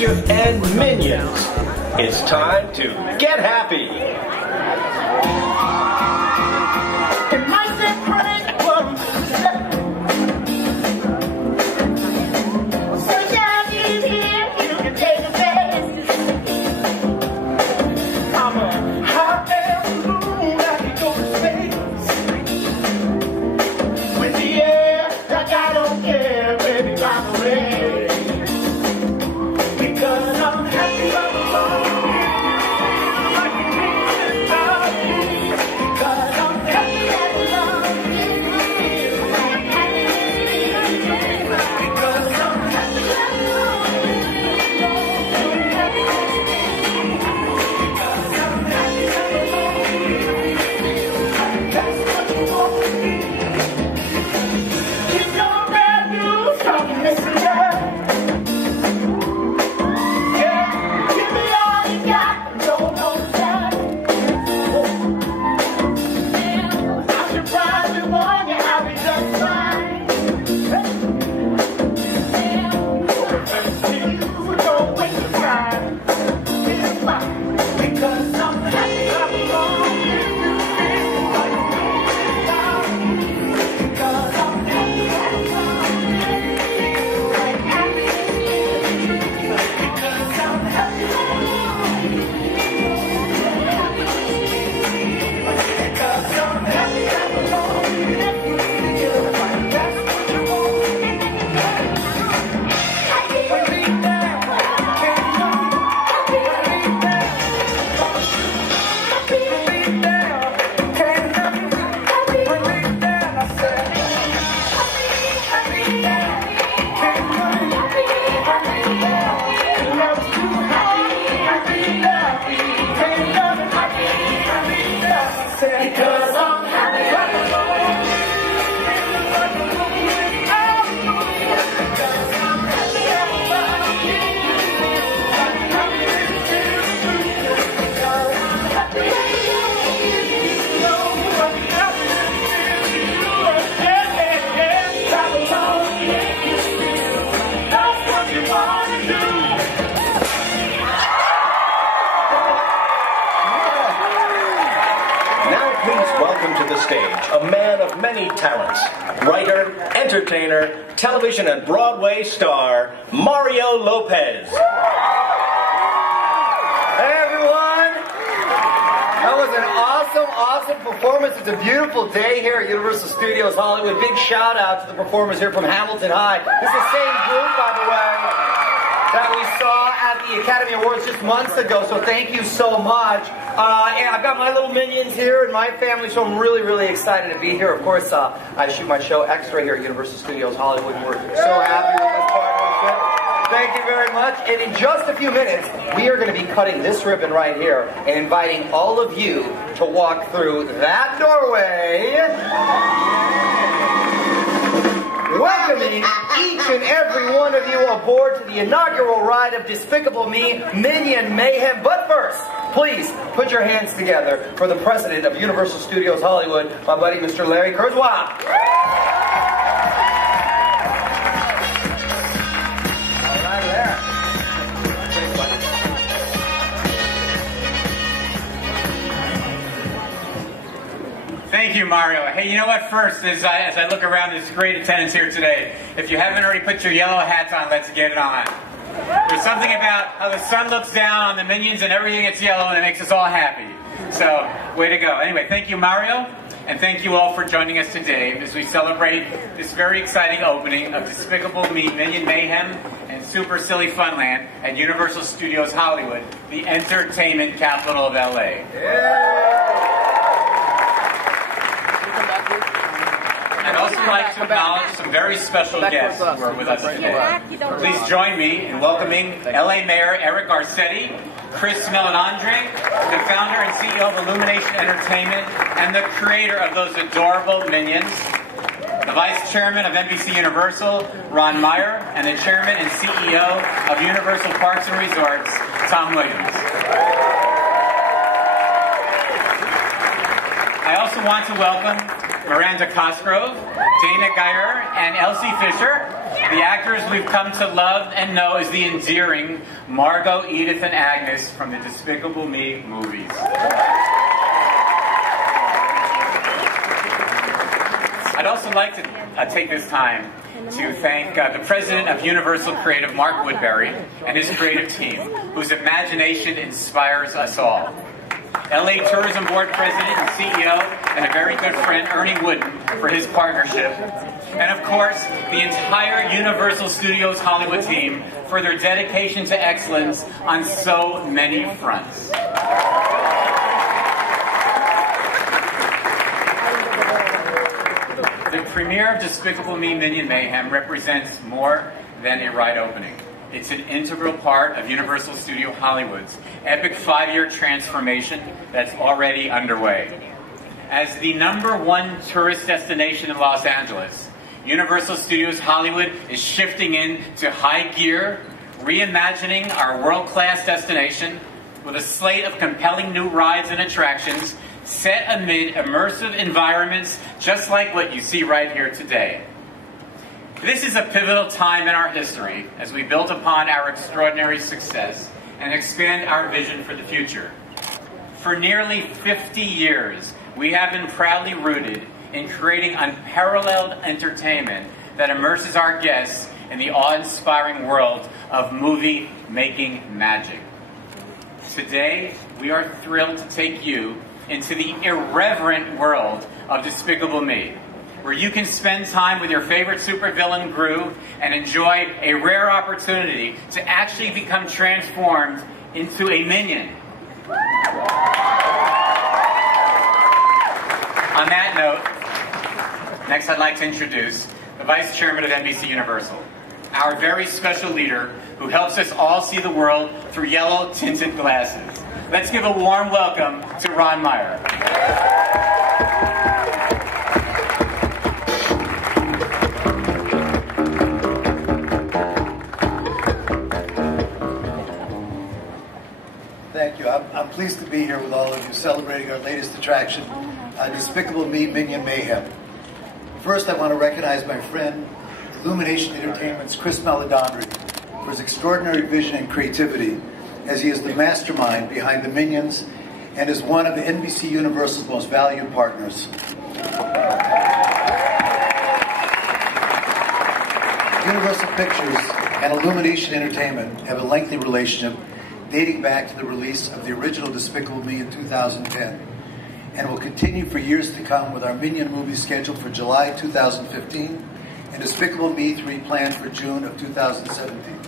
you and Minions. It's time to get happy. A man of many talents, writer, entertainer, television and Broadway star, Mario Lopez. Hey everyone! That was an awesome performance. It's a beautiful day here at Universal Studios Hollywood. Big shout out to the performers here from Hamilton High. This is the same group, by the way, that we saw at the Academy Awards just months ago, so thank you so much. And I've got my little minions here and my family, so I'm really excited to be here. Of course, I shoot my show Extra here at Universal Studios Hollywood, and we're so happy with this partnership. Thank you very much. And in just a few minutes, we are going to be cutting this ribbon right here and inviting all of you to walk through that doorway, welcoming each and every one of you aboard to the inaugural ride of Despicable Me Minion Mayhem. But first, please put your hands together for the president of Universal Studios Hollywood, my buddy Mr. Larry Kurzweil. Thank you, Mario. Hey, you know what? First, as I look around, there's great attendance here today. If you haven't already put your yellow hats on, let's get it on. There's something about how the sun looks down on the Minions and everything gets yellow and it makes us all happy. So, way to go. Anyway, thank you, Mario, and thank you all for joining us today as we celebrate this very exciting opening of Despicable Me Minion Mayhem and Super Silly Funland at Universal Studios Hollywood, the entertainment capital of LA. I'd also like to acknowledge some very special guests who are with us today. Please join me in welcoming LA Mayor Eric Garcetti, Chris Melanandre, the founder and CEO of Illumination Entertainment and the creator of those adorable Minions, the Vice Chairman of NBC Universal, Ron Meyer, and the Chairman and CEO of Universal Parks and Resorts, Tom Williams. I also want to welcome Miranda Cosgrove, Dana Geyer, and Elsie Fisher. the actors we've come to love and know as the endearing Margot, Edith, and Agnes from the Despicable Me movies. I'd also like to take this time to thank the president of Universal Creative, Mark Woodbury, and his creative team, whose imagination inspires us all. LA Tourism Board President and CEO, and a very good friend, Ernie Wooden, for his partnership. And of course, the entire Universal Studios Hollywood team for their dedication to excellence on so many fronts. The premiere of Despicable Me Minion Mayhem represents more than a ride opening. It's an integral part of Universal Studio Hollywood's epic 5-year transformation that's already underway. As the #1 tourist destination in Los Angeles, Universal Studios Hollywood is shifting into high gear, reimagining our world-class destination with a slate of compelling new rides and attractions set amid immersive environments just like what you see right here today. This is a pivotal time in our history as we build upon our extraordinary success and expand our vision for the future. For nearly 50 years, we have been proudly rooted in creating unparalleled entertainment that immerses our guests in the awe-inspiring world of movie-making magic. Today, we are thrilled to take you into the irreverent world of Despicable Me, where you can spend time with your favorite supervillain Gru and enjoy a rare opportunity to actually become transformed into a minion. On that note, next I'd like to introduce the Vice Chairman of NBC Universal, our very special leader who helps us all see the world through yellow-tinted glasses. Let's give a warm welcome to Ron Meyer. Thank you. I'm pleased to be here with all of you celebrating our latest attraction, Despicable Me Minion Mayhem. First, I want to recognize my friend, Illumination Entertainment's Chris Maledandri, for his extraordinary vision and creativity, as he is the mastermind behind the Minions and is one of NBC Universal's most valued partners. Universal Pictures and Illumination Entertainment have a lengthy relationship dating back to the release of the original Despicable Me in 2010, and will continue for years to come with our Minion movie scheduled for July 2015 and Despicable Me 3 planned for June of 2017.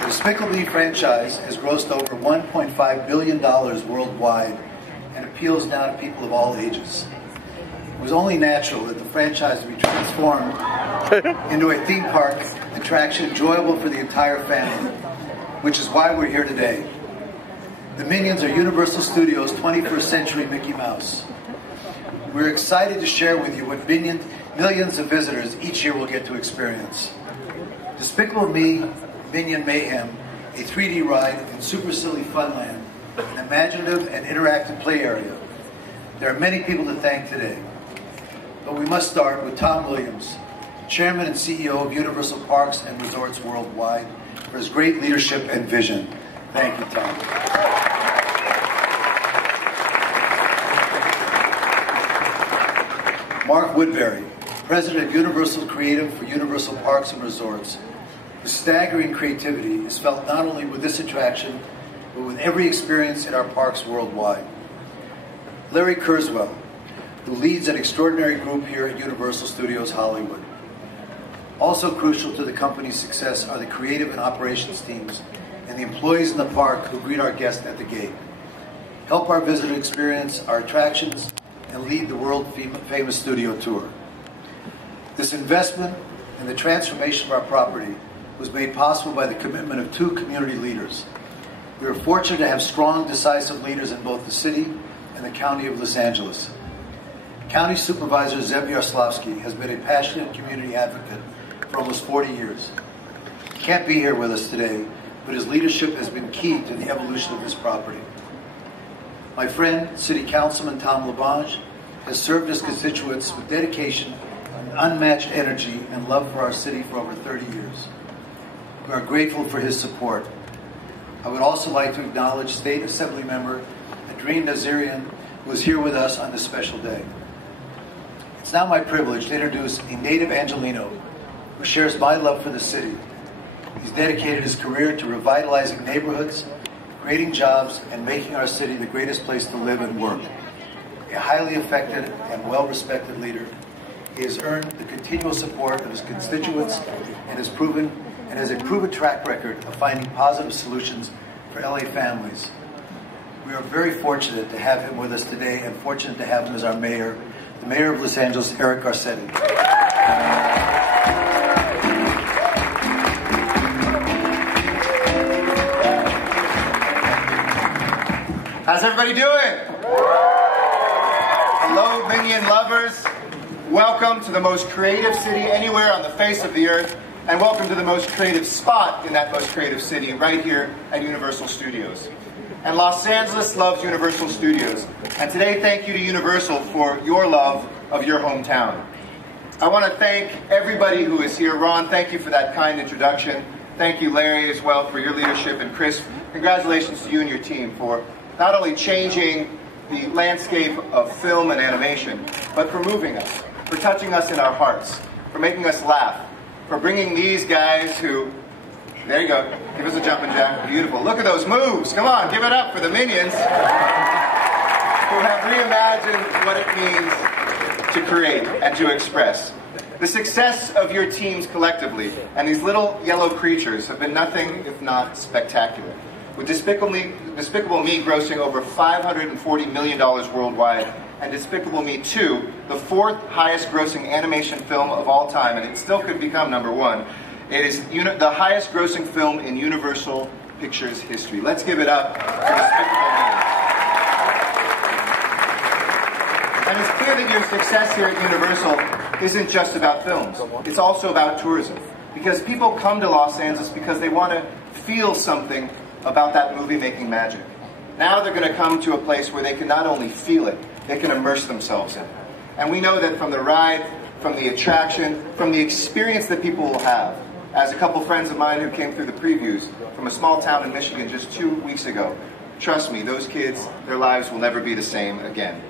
The Despicable Me franchise has grossed over $1.5 billion worldwide and appeals now to people of all ages. It was only natural that the franchise be transformed into a theme park attraction enjoyable for the entire family, which is why we're here today. The Minions are Universal Studios' 21st century Mickey Mouse. We're excited to share with you what millions of visitors each year will get to experience. Despicable Me Minion Mayhem, a 3D ride in Super Silly Funland, an imaginative and interactive play area. There are many people to thank today, but we must start with Tom Williams, Chairman and CEO of Universal Parks and Resorts Worldwide, for his great leadership and vision. Thank you, Tom. Mark Woodbury, President of Universal Creative for Universal Parks and Resorts. His staggering creativity is felt not only with this attraction, but with every experience in our parks worldwide. Larry Kurzweil, who leads an extraordinary group here at Universal Studios Hollywood. Also crucial to the company's success are the creative and operations teams and the employees in the park who greet our guests at the gate, help our visitor experience our attractions, and lead the world-famous studio tour. This investment and the transformation of our property was made possible by the commitment of 2 community leaders. We are fortunate to have strong, decisive leaders in both the city and the county of Los Angeles. County Supervisor Zeb Yaroslavsky has been a passionate community advocate for almost 40 years. He can't be here with us today, but his leadership has been key to the evolution of this property. My friend, City Councilman Tom LaBonge, has served his constituents with dedication, unmatched energy, and love for our city for over 30 years. We are grateful for his support. I would also like to acknowledge State Assembly Member Adrien Nazarian, who is here with us on this special day. It's now my privilege to introduce a native Angelino who shares my love for the city. He's dedicated his career to revitalizing neighborhoods, creating jobs, and making our city the greatest place to live and work. A highly effective and well-respected leader, he has earned the continual support of his constituents and has a proven track record of finding positive solutions for LA families. We are very fortunate to have him with us today and fortunate to have him as our mayor, the mayor of Los Angeles, Eric Garcetti. How's everybody doing? Hello, Minion lovers. Welcome to the most creative city anywhere on the face of the earth, and welcome to the most creative spot in that most creative city, right here at Universal Studios. And Los Angeles loves Universal Studios, and today thank you to Universal for your love of your hometown. I want to thank everybody who is here. Ron, thank you for that kind introduction. Thank you, Larry, as well, for your leadership, and Chris, congratulations to you and your team for not only changing the landscape of film and animation, but for moving us, for touching us in our hearts, for making us laugh, for bringing these guys who, there you go, give us a jumping jack, beautiful. Look at those moves, come on, give it up for the Minions, who have reimagined what it means to create and to express. The success of your teams collectively and these little yellow creatures have been nothing if not spectacular. With Despicable Me grossing over $540 million worldwide, and Despicable Me 2, the fourth highest grossing animation film of all time, and it still could become number one. It is the highest grossing film in Universal Pictures history. Let's give it up for Despicable Me. And it's clear that your success here at Universal isn't just about films. It's also about tourism. Because people come to Los Angeles because they want to feel something about that movie-making magic. Now they're going to come to a place where they can not only feel it, they can immerse themselves in it. And we know that from the ride, from the attraction, from the experience that people will have. As a couple friends of mine who came through the previews from a small town in Michigan just 2 weeks ago, trust me, those kids, their lives will never be the same again.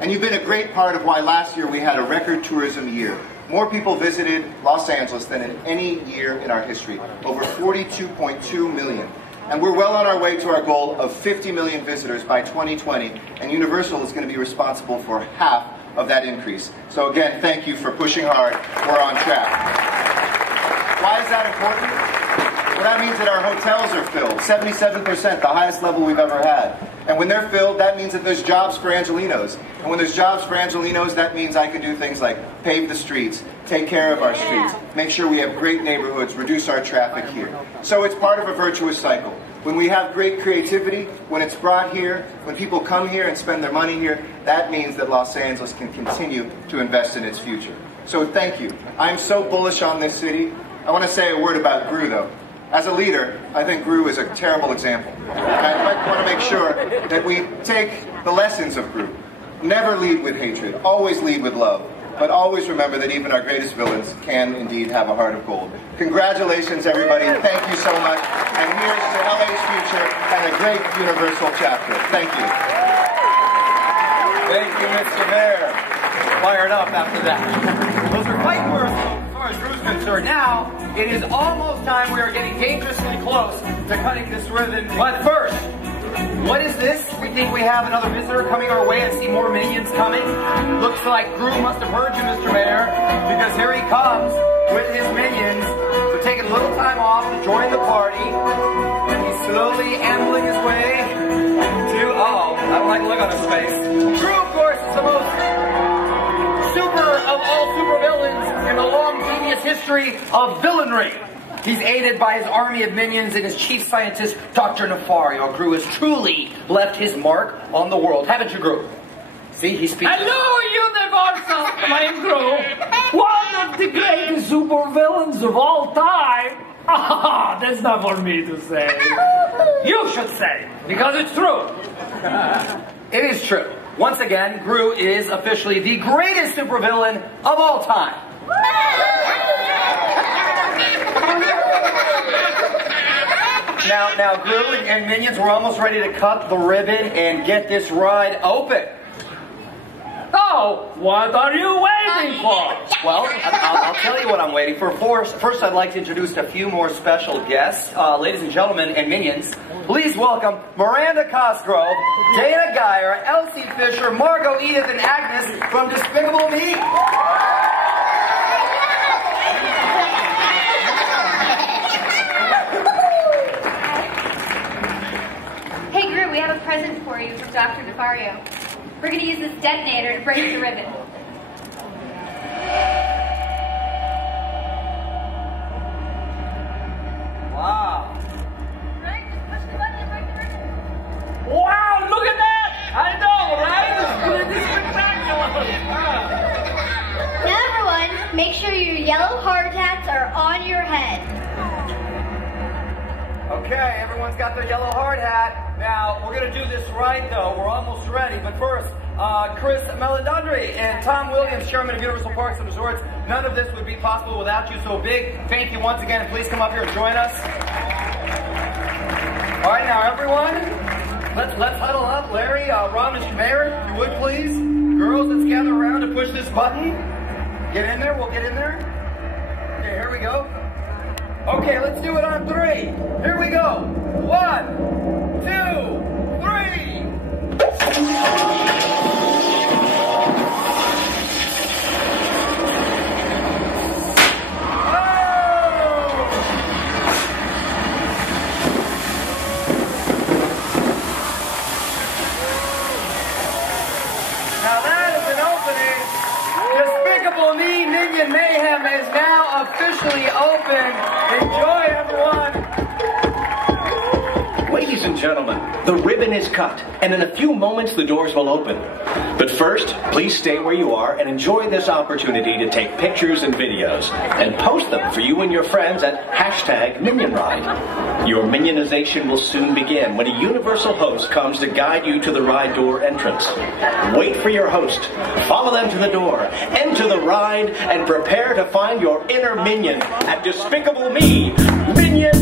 And you've been a great part of why last year we had a record tourism year. More people visited Los Angeles than in any year in our history, over 42.2 million. And we're well on our way to our goal of 50 million visitors by 2020, and Universal is going to be responsible for half of that increase. So again, thank you for pushing hard. We're on track. Why is that important? Well, that means that our hotels are filled, 77%, the highest level we've ever had. And when they're filled, that means that there's jobs for Angelinos. And when there's jobs for Angelinos, that means I can do things like pave the streets, take care of our streets, make sure we have great neighborhoods, reduce our traffic here. So it's part of a virtuous cycle. When we have great creativity, when it's brought here, when people come here and spend their money here, that means that Los Angeles can continue to invest in its future. So thank you. I'm so bullish on this city. I want to say a word about Gru, though. As a leader, I think Gru is a terrible example. I want to make sure that we take the lessons of Gru. Never lead with hatred. Always lead with love. But always remember that even our greatest villains can indeed have a heart of gold. Congratulations, everybody. Thank you so much. And here's to LA's future and a great Universal chapter. Thank you. Thank you, Mr. Mayor. Fired up after that. Those are fighting words as far as Drew's concerned. Now, it is almost time. We are getting dangerously close to cutting this ribbon. But first, what is this? We think we have another visitor coming our way. I see more Minions coming. Looks like Gru must have heard you, Mr. Mayor, because here he comes with his Minions. They're taking a little time off to join the party. And he's slowly ambling his way to, I don't like the look on his face. Gru, of course, is the most super of all supervillains in the long, devious history of villainry. He's aided by his army of minions and his chief scientist, Dr. Nefario. Gru has truly left his mark on the world. Haven't you, Gru? See, he speaks. Hello, Universal! I'm Gru, one of the greatest supervillains of all time. Ah, that's not for me to say. You should say, because it's true. It is true. Once again, Gru is officially the greatest supervillain of all time. Now, Gru and Minions, we're almost ready to cut the ribbon and get this ride open. Oh, what are you waiting for? Well, I'll tell you what I'm waiting for. First, I'd like to introduce a few more special guests. Ladies and gentlemen and Minions, please welcome Miranda Cosgrove, Dana Geyer, Elsie Fisher, Margot, Edith, and Agnes from Despicable Me. Hey, Gru, we have a present for you from Dr. DeFario. We're going to use this detonator to break the ribbon. Wow. Right? Just push the button and break the ribbon. Wow, look at that! I know, right? It's spectacular! Now everyone, make sure your yellow hard hats are on your head. Okay, everyone's got their yellow hard hat. Now, we're going to do this right, though. We're almost ready. But first, Chris Meledandri and Tom Williams, Chairman of Universal Parks and Resorts. None of this would be possible without you, so big thank you once again. And please come up here and join us. All right, now, everyone, let's huddle up. Larry, Ron, and Mayor, if you would, please. Girls, let's gather around to push this button. Get in there. We'll get in there. Okay, here we go. Okay, let's do it on 3. Here we go. 1, 2, 3. Now that is an opening. Despicable Me Minion Mayhem is now officially open. Enjoy, everyone. Ladies and gentlemen, the ribbon is cut, and in a few moments the doors will open. But first, please stay where you are and enjoy this opportunity to take pictures and videos, and post them for you and your friends at #MinionRide. Your minionization will soon begin when a Universal host comes to guide you to the ride door entrance. Wait for your host, follow them to the door, enter the ride, and prepare to find your inner minion at Despicable Me Minion